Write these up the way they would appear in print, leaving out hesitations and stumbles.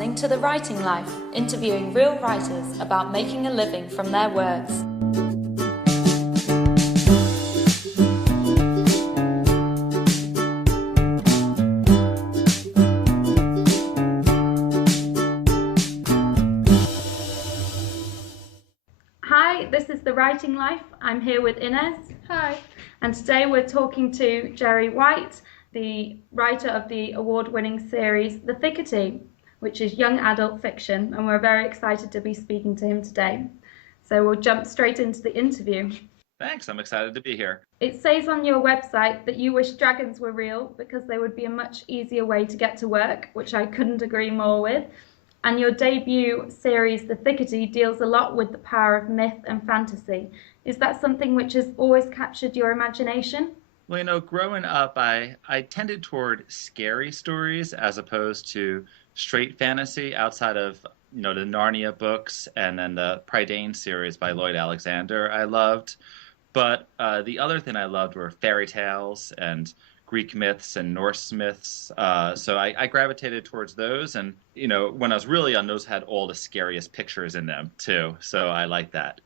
listening to The Writing Life, interviewing real writers about making a living from their words. Hi, this is The Writing Life. I'm here with Inez. Hi. And today we're talking to Jerry White, the writer of the award-winning series The Thickety, which is young adult fiction, and we're very excited to be speaking to him today. So we'll jump straight into the interview. Thanks, I'm excited to be here. It says on your website that you wish dragons were real because they would be a much easier way to get to work, which I couldn't agree more with. And your debut series, The Thickety, deals a lot with the power of myth and fantasy. Is that something which has always captured your imagination? Well, growing up, I tended toward scary stories as opposed to straight fantasy outside of, the Narnia books and then the Prydain series by Lloyd Alexander I loved. But the other thing I loved were fairy tales and Greek myths and Norse myths. So I gravitated towards those. And, when I was really young, those had all the scariest pictures in them, too. So I like that.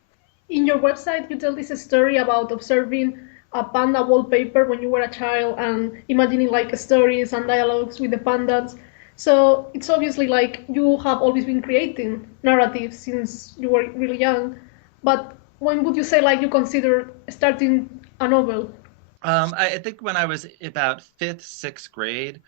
In your website, you tell this story about observing a panda wallpaper when you were a child and imagining stories and dialogues with the pandas. So it's obviously you have always been creating narratives since you were really young. But when would you say you consider starting a novel? I think when I was about 5th, 6th grade,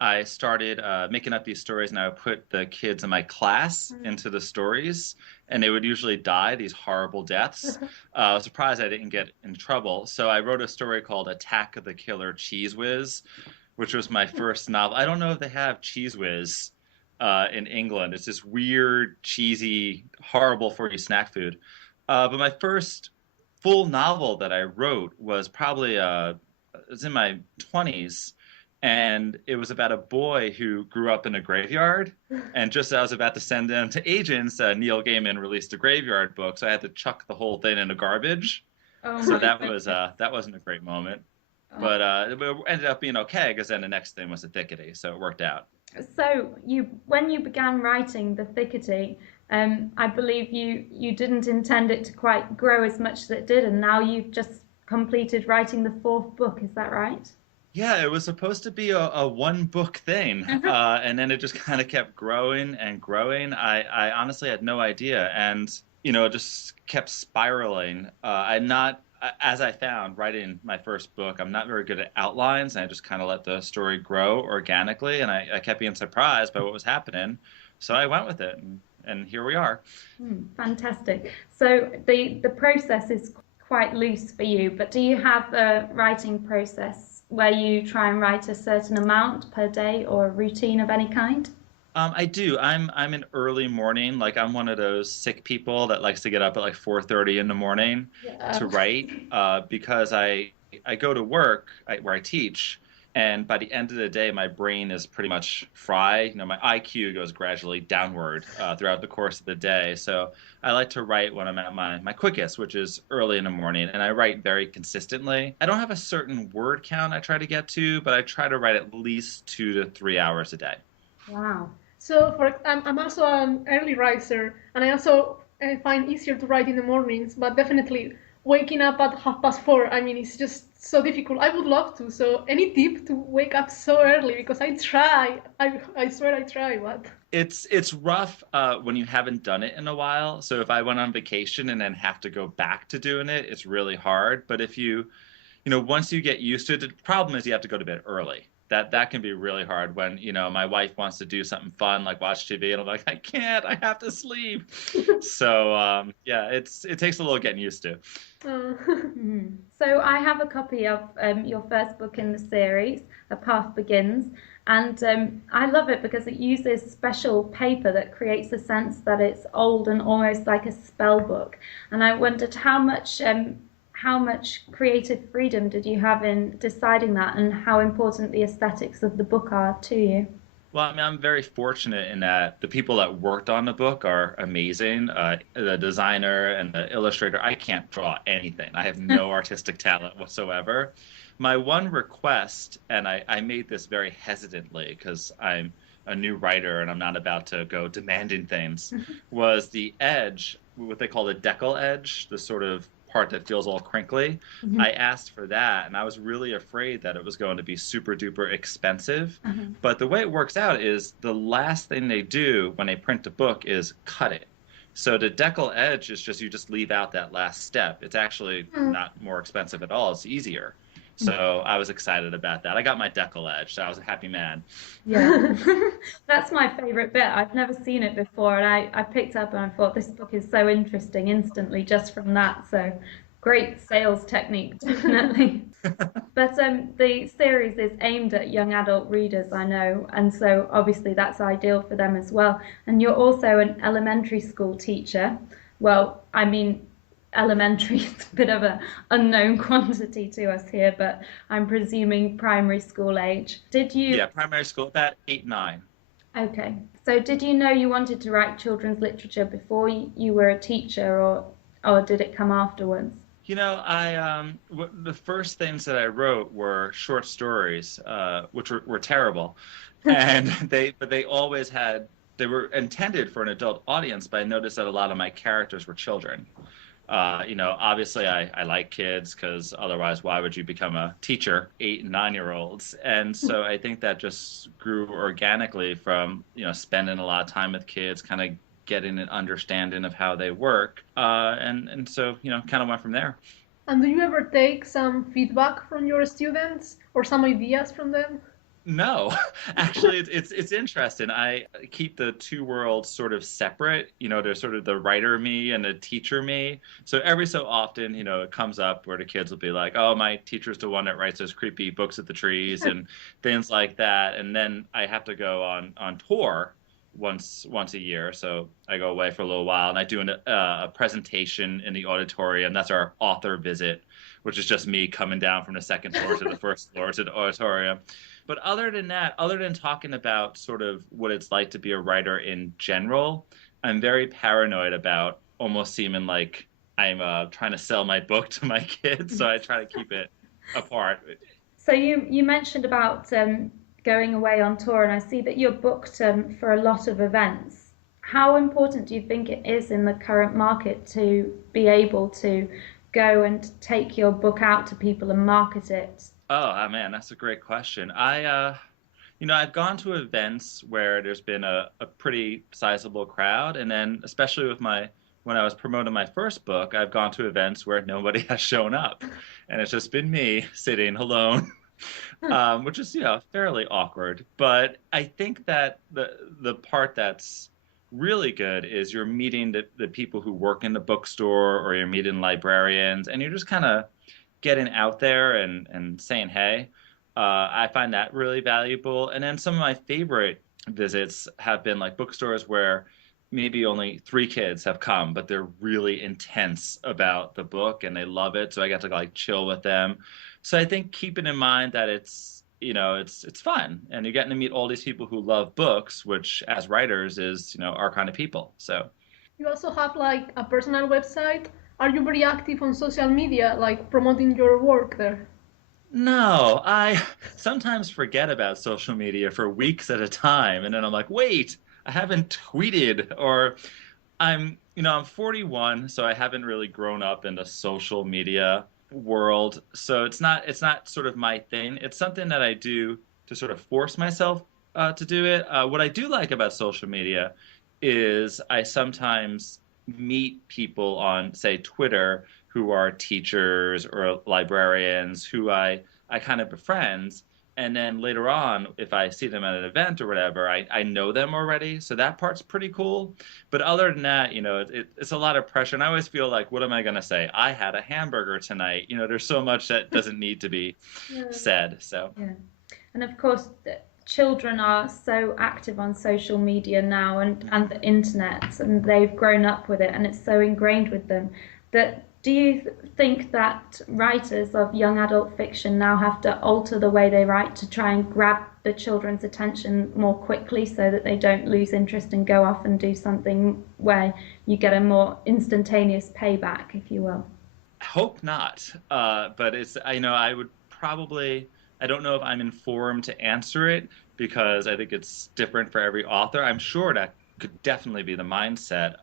I started making up these stories, and I would put the kids in my class into the stories, and they would usually die these horrible deaths. I was surprised I didn't get in trouble. So I wrote a story called Attack of the Killer Cheese Whiz, which was my first novel. I don't know if they have Cheese Whiz in England. It's this weird, cheesy, horrible for you snack food. But my first full novel that I wrote was probably it was in my 20s. And it was about a boy who grew up in a graveyard. And just as I was about to send them to agents, Neil Gaiman released a graveyard book. So I had to chuck the whole thing in the garbage. So that wasn't a great moment. But it ended up being okay, because then the next thing was The Thickety. So it worked out. So when you began writing The Thickety, I believe you didn't intend it to quite grow as much as it did. And now you've just completed writing the 4th book. Is that right? Yeah, it was supposed to be a one-book thing, and then it just kind of kept growing and growing. I honestly had no idea, and it just kept spiraling. As I found writing my first book, I'm not very good at outlines, and I just kind of let the story grow organically, and I kept being surprised by what was happening, so I went with it, and here we are. Fantastic. So the process is quite loose for you, but do you have a writing process where you try and write a certain amount per day or a routine of any kind? I do. I'm an early morning. I'm one of those sick people that likes to get up at 4:30 in the morning to write, because I go to work where I teach, and by the end of the day, my brain is pretty much fried. My IQ goes gradually downward throughout the course of the day. So I like to write when I'm at my quickest, which is early in the morning, and I write very consistently. I don't have a certain word count I try to get to, but I try to write at least 2 to 3 hours a day. Wow. So I'm also an early riser, and I also find easier to write in the mornings, but definitely waking up at 4:30, it's just so difficult. I would love to. So any tip to wake up so early? Because I try. I swear I try, but it's rough when you haven't done it in a while. So if I went on vacation and then have to go back to doing it, it's really hard. But if once you get used to it, the problem is you have to go to bed early. That can be really hard when, my wife wants to do something fun, like watch TV, and I'm like, I can't, I have to sleep. So, it takes a little getting used to. So I have a copy of your first book in the series, A Path Begins, and I love it because it uses special paper that creates a sense that it's old and almost like a spell book. And I wondered how much creative freedom did you have in deciding that, and how important the aesthetics of the book are to you? Well, I'm very fortunate in that the people that worked on the book are amazing. The designer and the illustrator, I can't draw anything. I have no artistic talent whatsoever. My one request, and I made this very hesitantly because I'm a new writer and I'm not about to go demanding things, was the edge, what they call the decal edge, the sort of part that feels all crinkly. Mhm. I asked for that, and I was really afraid that it was going to be super duper expensive. But the way it works out is the last thing they do when they print a book is cut it. So the decal edge is just, you just leave out that last step. It's actually not more expensive at all. It's easier. So I was excited about that. I got my decal edge, so I was a happy man. Yeah, that's my favorite bit. I've never seen it before, and I picked up and I thought this book is so interesting instantly just from that. So great sales technique, definitely. But the series is aimed at young adult readers, I know, and so obviously that's ideal for them as well. And you're also an elementary school teacher. Well, I mean, elementary is a bit of an unknown quantity to us here, but I'm presuming primary school age. Did you? Yeah, primary school, about 8, 9. Okay. So did you know you wanted to write children's literature before you were a teacher, or did it come afterwards? You know, the first things that I wrote were short stories, which were terrible, and they always had, they were intended for an adult audience, but I noticed that a lot of my characters were children. You know, obviously I like kids because otherwise why would you become a teacher, 8 and 9-year-olds? And so I think that just grew organically from, you know, spending a lot of time with kids, kind of getting an understanding of how they work. And so, you know, kind of went from there. And do you ever take some feedback from your students or some ideas from them? No, actually, it's interesting. I keep the two worlds sort of separate. You know, there's sort of the writer me and the teacher me. So every so often, you know, it comes up where the kids will be like, "Oh, my teacher's the one that writes those creepy books at the trees," and things like that. And then I have to go on tour once a year. So I go away for a little while, and I do a presentation in the auditorium. That's our author visit, which is just me coming down from the second floor to the first floor to the auditorium. But other than that, other than talking about sort of what it's like to be a writer in general, I'm very paranoid about almost seeming like I'm trying to sell my book to my kids. So I try to keep it apart. So you mentioned about going away on tour, and I see that you're booked for a lot of events. How important do you think it is in the current market to be able to go and take your book out to people and market it? Oh, man, that's a great question. You know, I've gone to events where there's been a pretty sizable crowd, and then especially with when I was promoting my first book, I've gone to events where nobody has shown up, and it's just been me sitting alone, which is, you know, fairly awkward. But I think that the part that's really good is you're meeting the people who work in the bookstore, or you're meeting librarians, and you're just kind of getting out there and saying hey. I find that really valuable. And then some of my favorite visits have been like bookstores where maybe only 3 kids have come, but they're really intense about the book and they love it. So I get to like chill with them. So I think keeping in mind that it's, you know, it's fun and you're getting to meet all these people who love books, which as writers is, you know, our kind of people. So You also have like a personal website. Are you very active on social media, like promoting your work there? no, I sometimes forget about social media for weeks at a time, and then I'm like, wait, I haven't tweeted, or I'm 41, so I haven't really grown up in the social media world, so it's not sort of my thing. It's something that I do to sort of force myself to do it. What I do like about social media is I sometimes meet people on, say, Twitter who are teachers or librarians who I kind of befriend. And then later on, if I see them at an event or whatever, I know them already. So that part's pretty cool. But other than that, you know, it's a lot of pressure. And I always feel like, what am I going to say? I had a hamburger tonight. You know, there's so much that doesn't need to be Yeah. said. So, Yeah. And of course, children are so active on social media now and the internet, and they've grown up with it, and it's so ingrained with them that do you think that writers of young adult fiction now have to alter the way they write to try and grab the children's attention more quickly so that they don't lose interest and go off and do something where you get a more instantaneous payback, if you will? I hope not. But it's, I know I would probably I don't know if I'm informed to answer it because I think it's different for every author. I'm sure that could definitely be the mindset.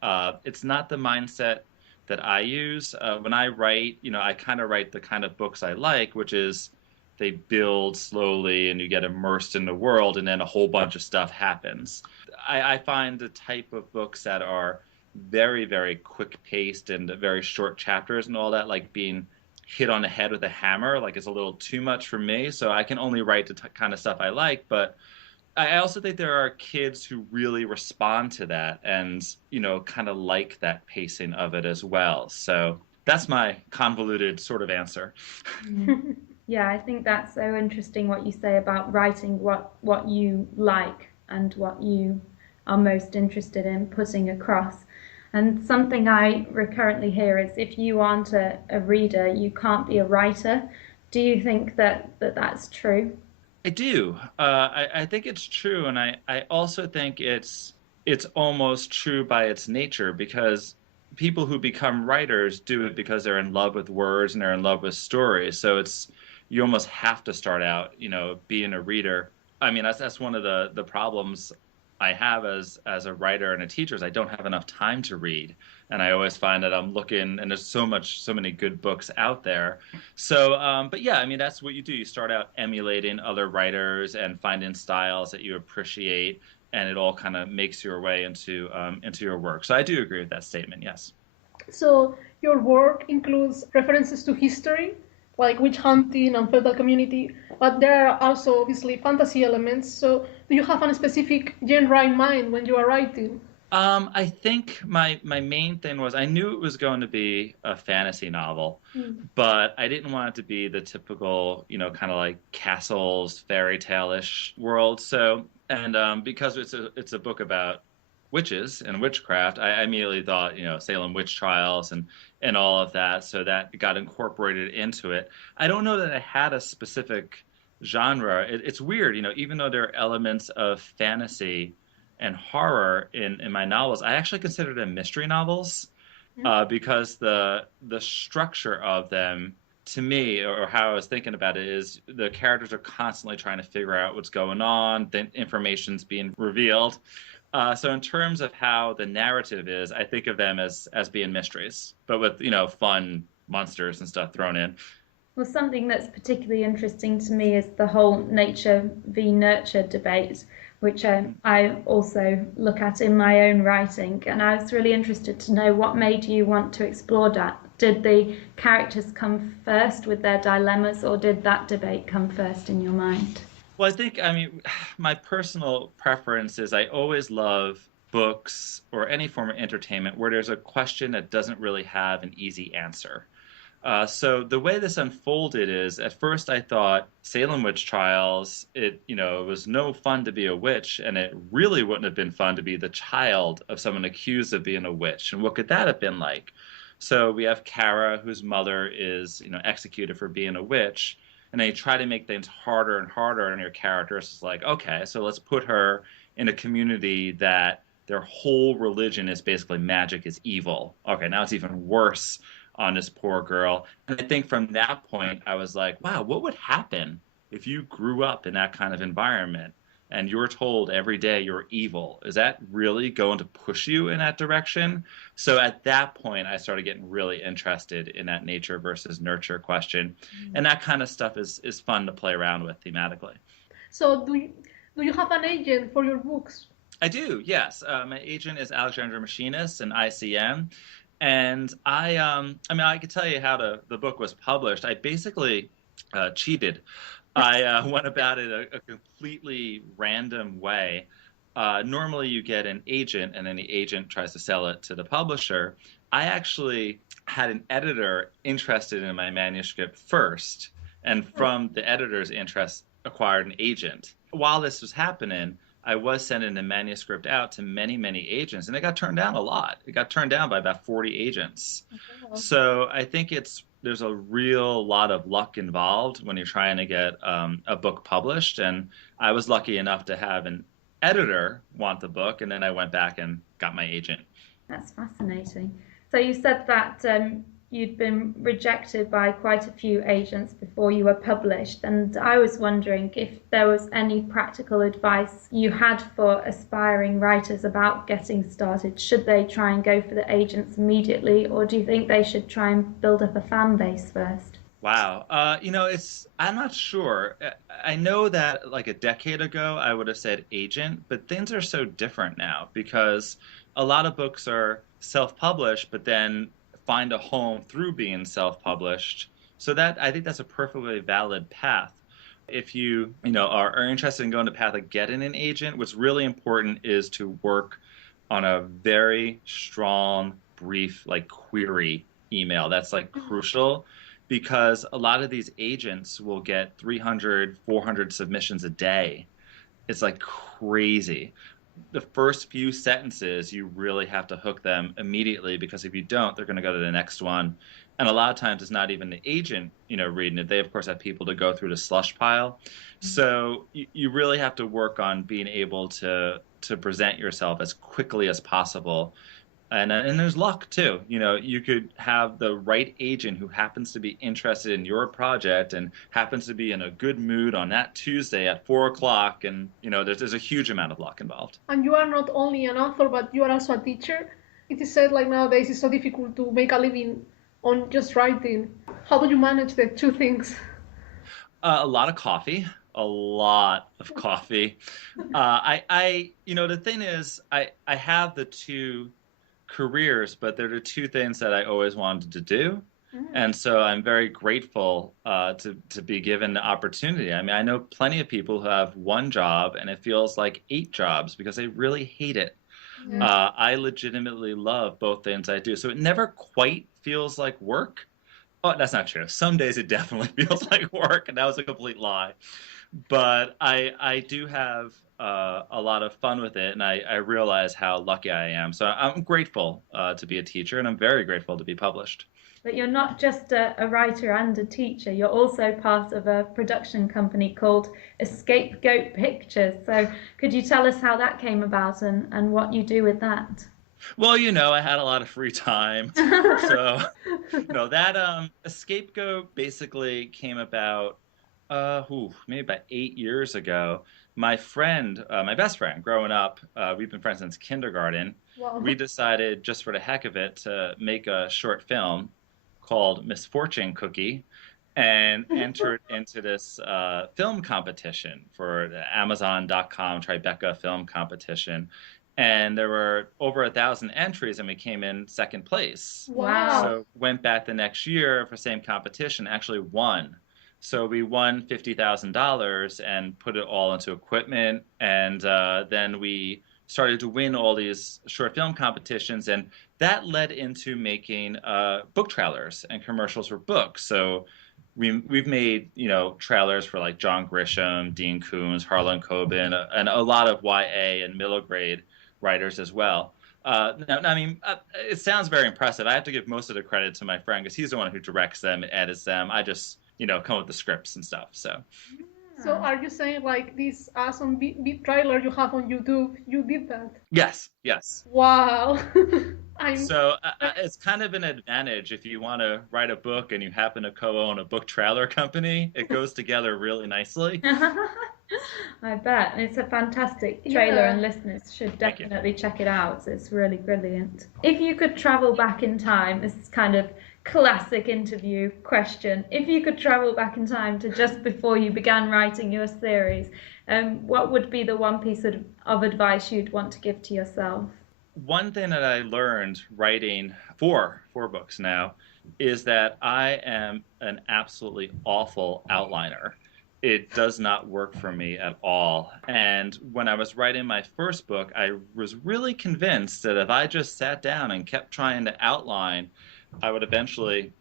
It's not the mindset that I use. When I write, I kind of write the kind of books I like, which is they build slowly and you get immersed in the world and then a whole bunch of stuff happens. I find the type of books that are very, very quick paced and very short chapters and all that, like being hit on the head with a hammer, like it's a little too much for me. So I can only write the kind of stuff I like. But I also think there are kids who really respond to that and, kind of like that pacing of it as well. So that's my convoluted sort of answer. Yeah, I think that's so interesting what you say about writing what you like and what you are most interested in putting across. And something I recurrently hear is if you aren't a reader, you can't be a writer. Do you think that's true? I do. I think it's true, and I also think it's almost true by its nature because people who become writers do it because they're in love with words and they're in love with stories. So it's you almost have to start out, being a reader. I mean, that's one of the problems I have as a writer and a teacher is I don't have enough time to read, and I always find that I'm looking, and there's so many good books out there. So, but yeah, I mean, that's what you do. You start out emulating other writers and finding styles that you appreciate, and it all kind of makes your way into your work. So I do agree with that statement. Yes. So your work includes references to history, like witch hunting and feudal community, but there are also obviously fantasy elements. So do you have a specific genre in mind when you are writing? I think my main thing was I knew it was going to be a fantasy novel, but I didn't want it to be the typical, kind of like castles, fairy tale-ish world. So, and because it's a book about witches and witchcraft, I immediately thought, Salem witch trials and all of that. So that got incorporated into it. I don't know that I had a specific genre. It's weird, even though there are elements of fantasy and horror in my novels, I actually consider them mystery novels because the structure of them, to me, or how I was thinking about it, is the characters are constantly trying to figure out what's going on, the information's being revealed. So in terms of how the narrative is, I think of them as being mysteries, but with fun monsters and stuff thrown in. Well, something that's particularly interesting to me is the whole nature v nurture debate, which I also look at in my own writing. And I was really interested to know what made you want to explore that. Did the characters come first with their dilemmas, or did that debate come first in your mind? Well, I mean, my personal preference is I always love books or any form of entertainment where there's a question that doesn't really have an easy answer. So the way this unfolded is, at first I thought Salem witch trials, it was no fun to be a witch, and it really wouldn't have been fun to be the child of someone accused of being a witch. And what could that have been like? So we have Kara, whose mother is, executed for being a witch, and they try to make things harder and harder on your characters. It's like, okay, so let's put her in a community that their whole religion is basically magic is evil. Okay, now it's even worse on this poor girl. And I think from that point, I was like, wow, what would happen if you grew up in that kind of environment and you're told every day you're evil? Is that really going to push you in that direction? So at that point, I started getting really interested in that nature versus nurture question. And that kind of stuff is fun to play around with thematically. So do you have an agent for your books? I do, yes. My agent is Alexandra Machinist and ICM. And I could tell you how the book was published. I basically cheated. I went about it a completely random way. Normally, you get an agent, and then the agent tries to sell it to the publisher. I actually had an editor interested in my manuscript first, and from the editor's interest, acquired an agent. While this was happening, I was sending the manuscript out to many, many agents, and it got turned down a lot. It got turned down by about 40 agents. Okay. So I think there's a real lot of luck involved when you're trying to get a book published. And I was lucky enough to have an editor want the book, and then I went back and got my agent. That's fascinating. So you said that you'd been rejected by quite a few agents before you were published, and I was wondering if there was any practical advice you had for aspiring writers about getting started. Should they try and go for the agents immediately, or do you think they should try and build up a fan base first? Wow. I'm not sure. I know that like a decade ago, I would have said agent, but things are so different now because a lot of books are self-published, but then find a home through being self-published. So that I think that's a perfectly valid path. If are interested in going the path of getting an agent, what's really important is to work on a very strong, brief, like query email. That's like crucial because a lot of these agents will get 300, 400 submissions a day. It's like crazy. The first few sentences, you really have to hook them immediately because if you don't, they're going to go to the next one. And a lot of times it's not even the agent, reading it. They, of course, have people to go through the slush pile. So you really have to work on being able to present yourself as quickly as possible. And there's luck too. You could have the right agent who happens to be interested in your project and happens to be in a good mood on that Tuesday at 4 o'clock. And there's a huge amount of luck involved. And you are not only an author, but you are also a teacher. It is said like nowadays it's so difficult to make a living on just writing. How do you manage the two things? A lot of coffee. A lot of coffee. The thing is, I have the two careers, but they're the two things that I always wanted to do. And so I'm very grateful to be given the opportunity. I mean, I know plenty of people who have one job and it feels like 8 jobs because they really hate it. I legitimately love both things I do. So it never quite feels like work. Oh, that's not true. Some days it definitely feels like work, and that was a complete lie. But I do have a lot of fun with it, and I realize how lucky I am. So I'm grateful to be a teacher, and I'm very grateful to be published. But you're not just a writer and a teacher, you're also part of a production company called Scapegoat Pictures. So could you tell us how that came about and what you do with that? Well, I had a lot of free time. So, that Scapegoat basically came about, maybe about 8 years ago. My friend, my best friend growing up, we've been friends since kindergarten. Wow. We decided just for the heck of it to make a short film called Misfortune Cookie and entered into this film competition for the Amazon.com Tribeca film competition. And there were over 1,000 entries, and we came in second place. Wow. So went back the next year for same competition, actually won. So we won $50,000 and put it all into equipment. And then we started to win all these short film competitions. And that led into making book trailers and commercials for books. So we've made, trailers for like John Grisham, Dean Koontz, Harlan Coben, and a lot of YA and middle grade writers as well. It sounds very impressive. I have to give most of the credit to my friend because he's the one who directs them and edits them. I just, come up with the scripts and stuff. So are you saying like this awesome trailer you have on YouTube, you did that? Yes. Wow. So it's kind of an advantage if you want to write a book and you happen to co-own a book trailer company. It goes together really nicely. I bet. It's a fantastic trailer, and listeners should definitely check it out. It's really brilliant. If you could travel back in time, this is kind of classic interview question. If you could travel back in time to just before you began writing your series, what would be the one piece of advice you'd want to give to yourself? One thing that I learned writing four books now is that I am an absolutely awful outliner. It does not work for me at all. And when I was writing my first book, I was really convinced that if I just sat down and kept trying to outline, I would eventually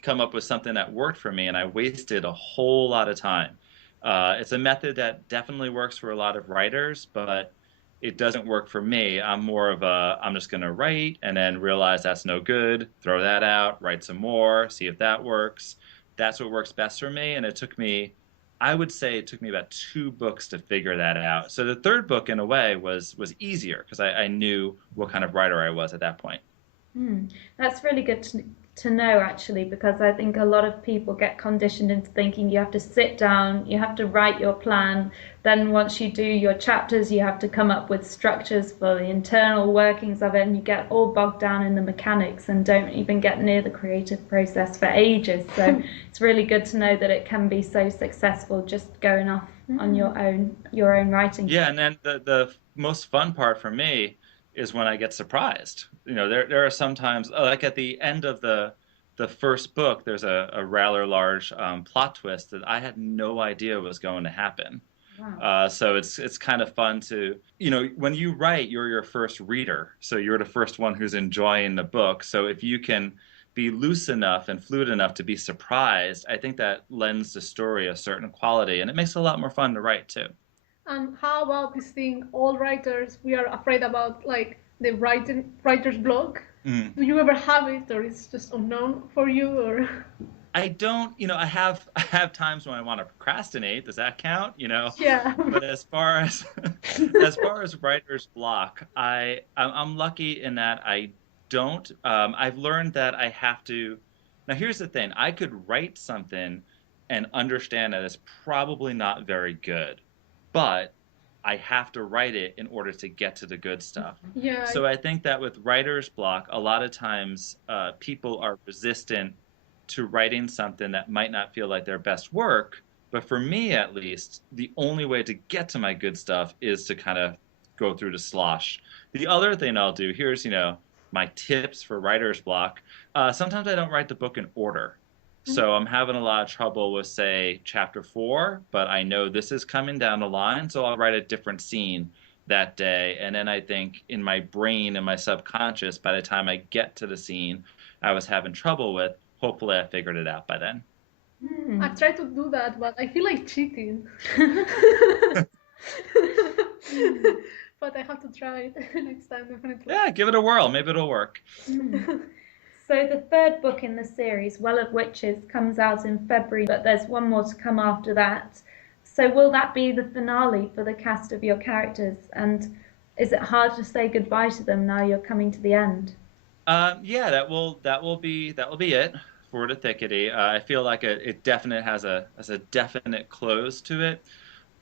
come up with something that worked for me, and I wasted a whole lot of time. It's a method that definitely works for a lot of writers, but it doesn't work for me. I'm more of I'm just going to write and then realize that's no good, throw that out, write some more, see if that works. That's what works best for me. And I would say it took me about 2 books to figure that out. So the third book, in a way, was easier because I knew what kind of writer I was at that point. That's really good to know, actually, because I think a lot of people get conditioned into thinking you have to sit down, you have to write your plan, then once you do your chapters you have to come up with structures for the internal workings of it, and you get all bogged down in the mechanics and don't even get near the creative process for ages. So it's really good to know that it can be so successful just going off on your own writing. Yeah, and then the most fun part for me is when I get surprised. There are sometimes, like at the end of the first book, there's a rather large plot twist that I had no idea was going to happen. Wow. So it's kind of fun to, when you write, you're your first reader, so you're the first one who's enjoying the book. So if you can be loose enough and fluid enough to be surprised, I think that lends the story a certain quality, and it makes it a lot more fun to write too. And how about this thing, all writers, we are afraid about, like, the writer's block? Mm. Do you ever have it, or it's just unknown for you, or? I don't, I have times when I want to procrastinate. Does that count? Yeah. But as far as writer's block, I'm lucky in that I don't. I've learned that I have to. Now here's the thing: I could write something and understand that it's probably not very good, but I have to write it in order to get to the good stuff. Yeah. So I think that with writer's block, a lot of times people are resistant to writing something that might not feel like their best work. But for me, at least, the only way to get to my good stuff is to kind of go through the slosh. The other thing I'll do, here's, my tips for writer's block. Sometimes I don't write the book in order. So I'm having a lot of trouble with, say, chapter 4, but I know this is coming down the line, so I'll write a different scene that day. And then I think in my brain and my subconscious, by the time I get to the scene I was having trouble with, hopefully I figured it out by then. I've tried to do that, but I feel like cheating. But I have to try it next time, definitely. Yeah, give it a whirl. Maybe it'll work. So the third book in the series, Well of Witches, comes out in February, but there's one more to come after that. So will that be the finale for the cast of your characters? And is it hard to say goodbye to them now you're coming to the end? Yeah, that will be it for the Thickety. I feel like it definitely has a definite close to it.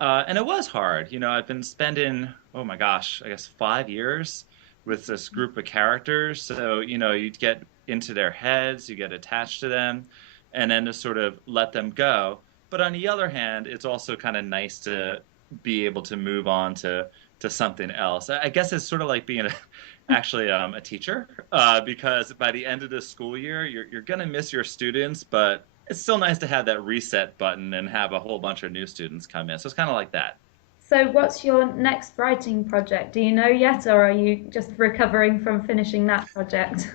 And it was hard. I've been spending, oh my gosh, I guess 5 years with this group of characters. So, you get into their heads, you get attached to them, and then to sort of let them go. But on the other hand, it's also kind of nice to be able to move on to something else. I guess it's sort of like being actually a teacher, because by the end of the school year, you're going to miss your students, but it's still nice to have that reset button and have a whole bunch of new students come in. So it's kind of like that. So what's your next writing project? Do you know yet, or are you just recovering from finishing that project?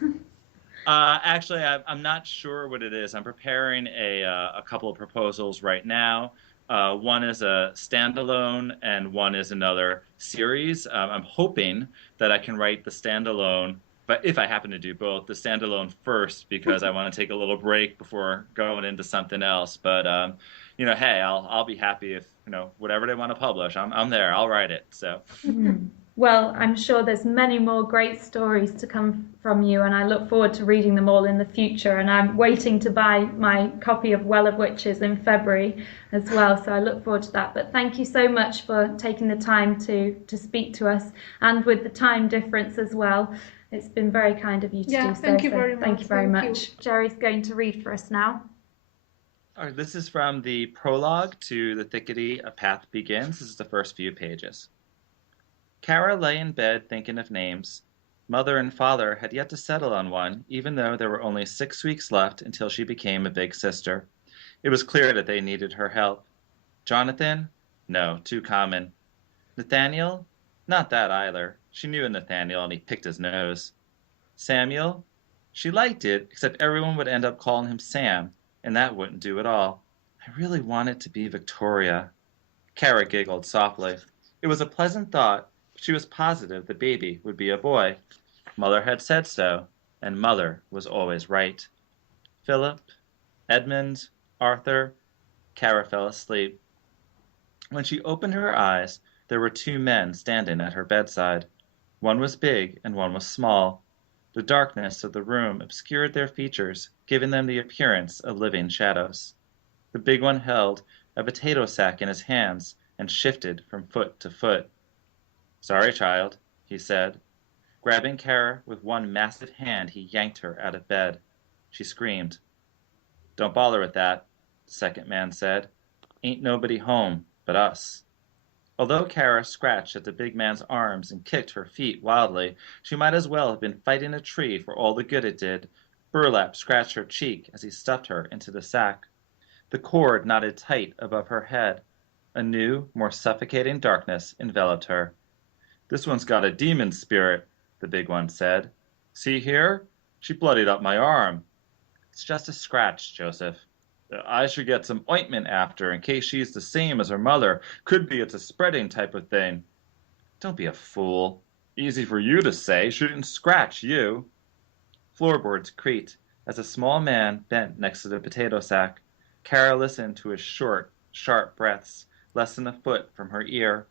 Actually, I'm not sure what it is. I'm preparing a couple of proposals right now. One is a standalone, and one is another series. I'm hoping that I can write the standalone, but if I happen to do both, the standalone first, because I want to take a little break before going into something else. But hey, I'll be happy if whatever they want to publish, I'm there. I'll write it. So. Well, I'm sure there's many more great stories to come from you, and I look forward to reading them all in the future. And I'm waiting to buy my copy of Well of Witches in February as well, so I look forward to that. But thank you so much for taking the time to speak to us, and with the time difference as well. It's been very kind of you to do so. Thank you very much. Thank you very much. Jerry's going to read for us now. All right, this is from the prologue to The Thickety, A Path Begins. This is the first few pages. Kara lay in bed thinking of names. Mother and father had yet to settle on one, even though there were only 6 weeks left until she became a big sister. It was clear that they needed her help. Jonathan? No, too common. Nathaniel? Not that either. She knew a Nathaniel, and he picked his nose. Samuel? She liked it, except everyone would end up calling him Sam, and that wouldn't do at all. I really wanted to be Victoria. Kara giggled softly. It was a pleasant thought, but she was positive the baby would be a boy. Mother had said so, and Mother was always right. Philip, Edmund, Arthur. Kara fell asleep. When she opened her eyes, there were 2 men standing at her bedside. One was big and one was small. The darkness of the room obscured their features, giving them the appearance of living shadows. The big one held a potato sack in his hands and shifted from foot to foot. "Sorry, child," he said. Grabbing Kara with one massive hand, he yanked her out of bed. She screamed. "Don't bother with that," the second man said. "Ain't nobody home but us." Although Kara scratched at the big man's arms and kicked her feet wildly, she might as well have been fighting a tree for all the good it did. Burlap scratched her cheek as he stuffed her into the sack. The cord knotted tight above her head. A new, more suffocating darkness enveloped her. "This one's got a demon spirit," the big one said. "See here? She bloodied up my arm." "It's just a scratch, Joseph." "I should get some ointment after, in case she's the same as her mother. Could be it's a spreading type of thing." "Don't be a fool. Easy for you to say. Shouldn't scratch you." Floorboards creaked as a small man bent next to the potato sack. Kara listened to his short, sharp breaths, less than a foot from her ear.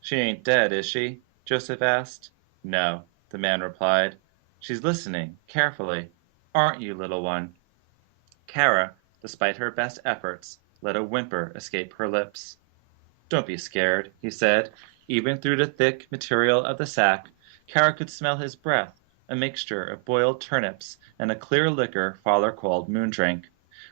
"She ain't dead, is she?" Joseph asked. "No," the man replied. "She's listening, carefully. Aren't you, little one?" Kara, despite her best efforts, let a whimper escape her lips. "Don't be scared," he said. Even through the thick material of the sack, Kara could smell his breath, a mixture of boiled turnips and a clear liquor father called moon drink.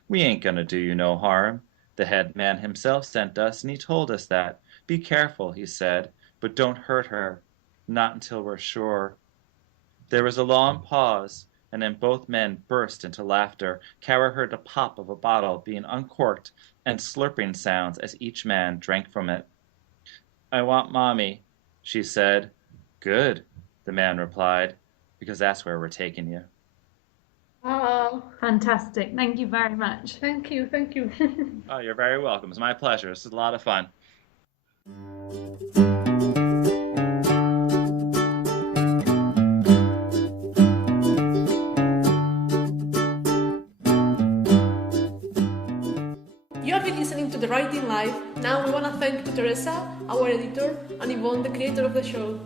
"We ain't gonna do you no harm. The head man himself sent us, and he told us that. Be careful," he said, "but don't hurt her. Not until we're sure." There was a long pause, and then both men burst into laughter. Kara heard the pop of a bottle being uncorked and slurping sounds as each man drank from it. "I want Mommy," she said. "Good," the man replied, "because that's where we're taking you." Wow. Fantastic. Thank you very much. Thank you, thank you. Oh, you're very welcome. It's my pleasure. This is a lot of fun. You have been listening to The Writing Live. Now we want to thank Teresa, our editor, and Yvonne, the creator of the show.